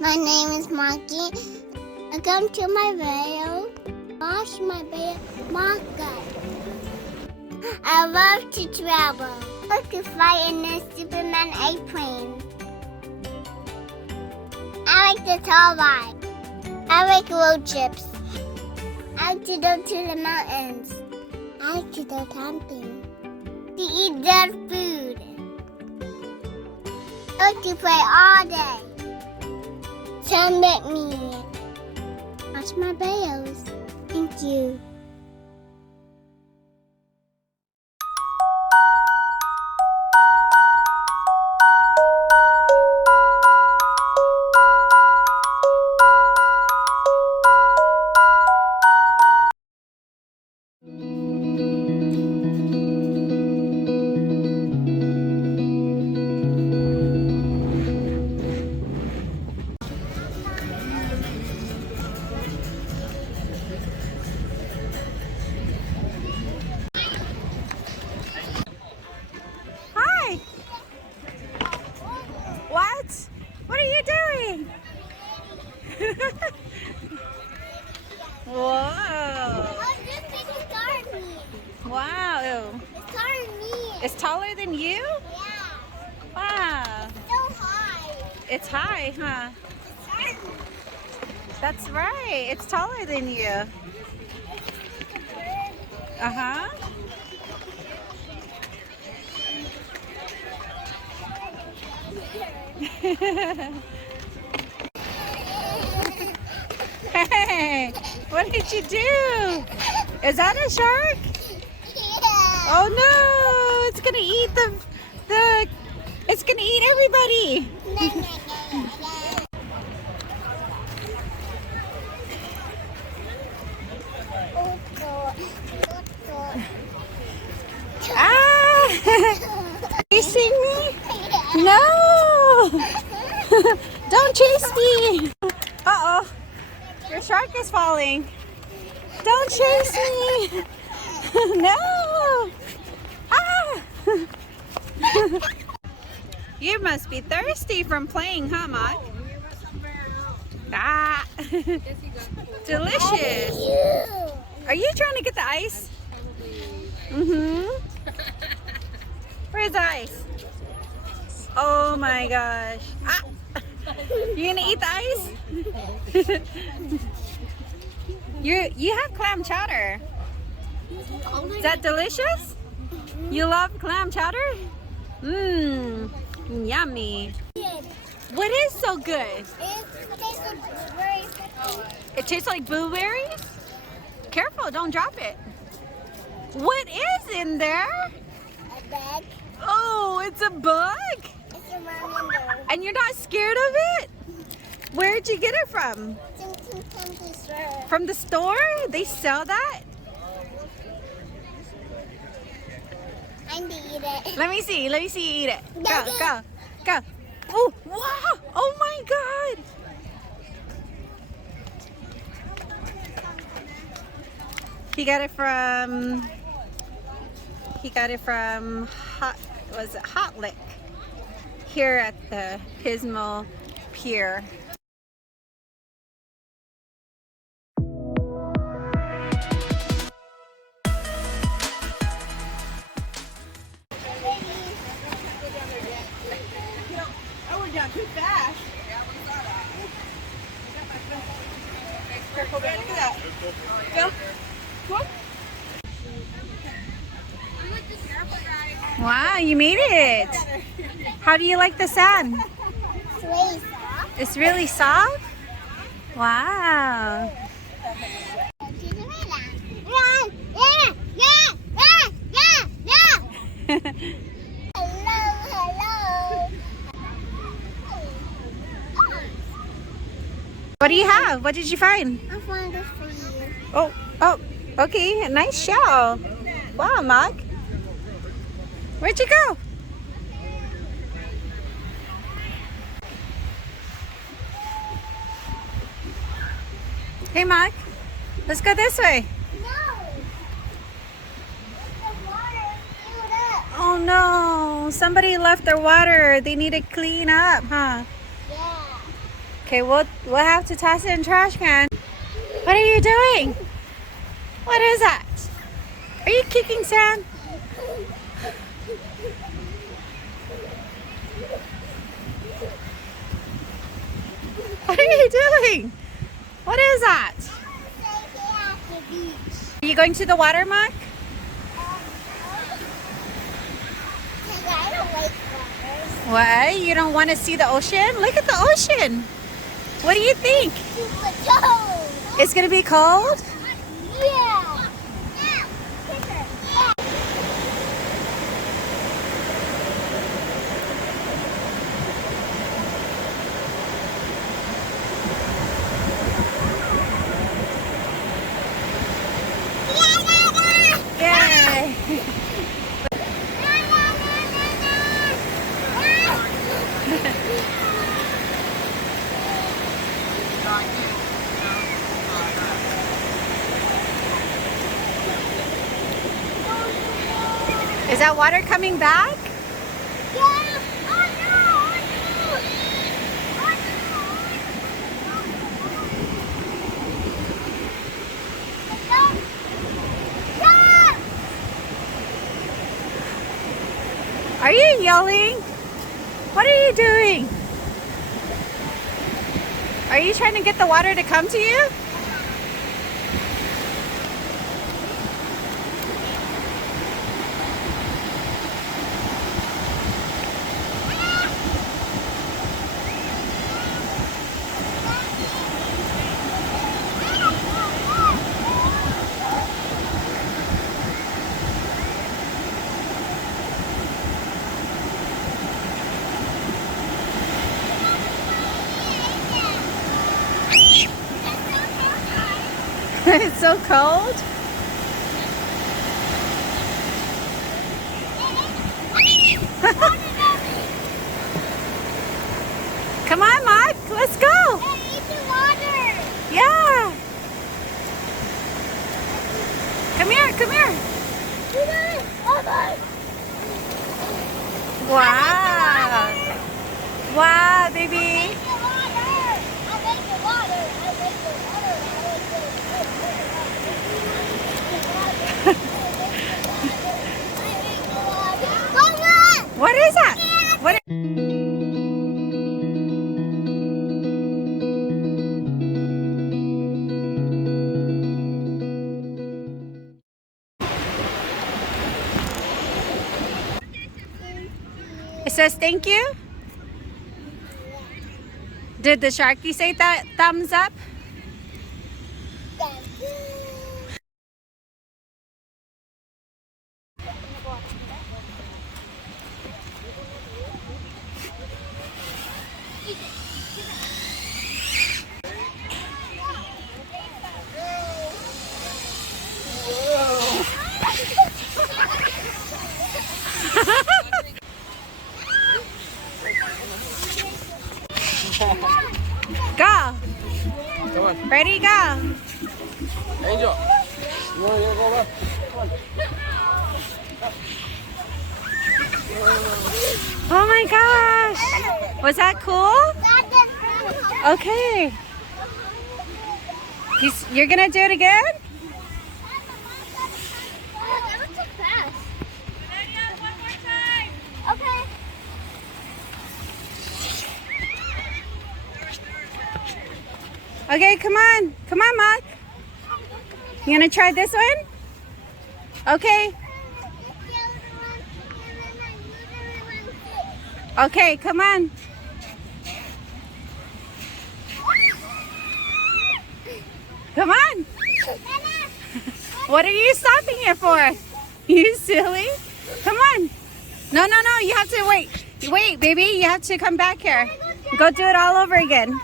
My name is Maaki. Welcome to my video. Watch my video, Maak Up. I love to travel. I love to fly in a Superman airplane. I like the tall ride. I like road trips. I like to go to the mountains. I like to go camping. To eat good food. I like to play all day. Come with me. Watch my videos. Thank you. What are you doing? Whoa. This thing is taller than me. Wow. It's taller than me. It's taller than you? Yeah. Wow. It's so high. It's high, huh? It's taller than me. That's right. It's taller than you. Uh-huh. Hey, what did you do? Is that a shark? Yeah. Oh no, it's gonna eat it's gonna eat everybody. Ah! Chasing me? No! Don't chase me! Uh-oh. Your shark is falling. Don't chase me! No! Ah! You must be thirsty from playing, huh, Maak? Ah! Delicious! Are you trying to get the ice? Mm-hmm. Where's the ice? Oh my gosh. Ah! You gonna eat the ice? You have clam chowder. Is that delicious? You love clam chowder? Mmm, yummy. What is so good? It tastes like blueberries? Careful, don't drop it. What is in there? A bag. Oh, it's a bug? It's a remember. And you're not scared of it? Where'd you get it from? From the store? They sell that? I'm gonna eat it. Let me see you eat it. Go. Oh, wow. Oh my God. He got it from Hot Lick here at the Pismo Pier. I went down too fast. Careful, man. Look at that. Go. Come on. Wow, you made it. How do you like the sand? It's really soft. It's really soft? Wow. Hello. What do you have? What did you find? I found this for you. Oh, okay. A nice shell. Wow, Maak. Where'd you go? Hey, Maak. Let's go this way. No. The water filled up. Oh no, somebody left their water. They need to clean up, huh? Yeah. Okay, we'll have to toss it in trash can. What are you doing? What is that? Are you kicking sand? What are you doing? What is that? Are you going to the water, Maak? I don't like water. What? You don't want to see the ocean? Look at the ocean. What do you think? Super cold. It's going to be cold? Yeah. Yay! Is that water coming back? Yeah. Are you yelling? What are you doing? Are you trying to get the water to come to you? It's so cold. Come on, Maak, let's go. Yeah. Come here, come here. Wow. Wow, baby. What is that? What? It says thank you. Did the Sharky say that thumbs up? Go. Come on. Ready, go. Angel. You want to go left? Come on. Oh my gosh. Was that cool? Okay. You're gonna do it again? Okay, come on. Come on, Maak. You gonna try this one? Okay. Okay, come on. Come on. What are you stopping here for? You silly. Come on. No, no, no. You have to wait. Wait, baby. You have to come back here. Go do it all over again.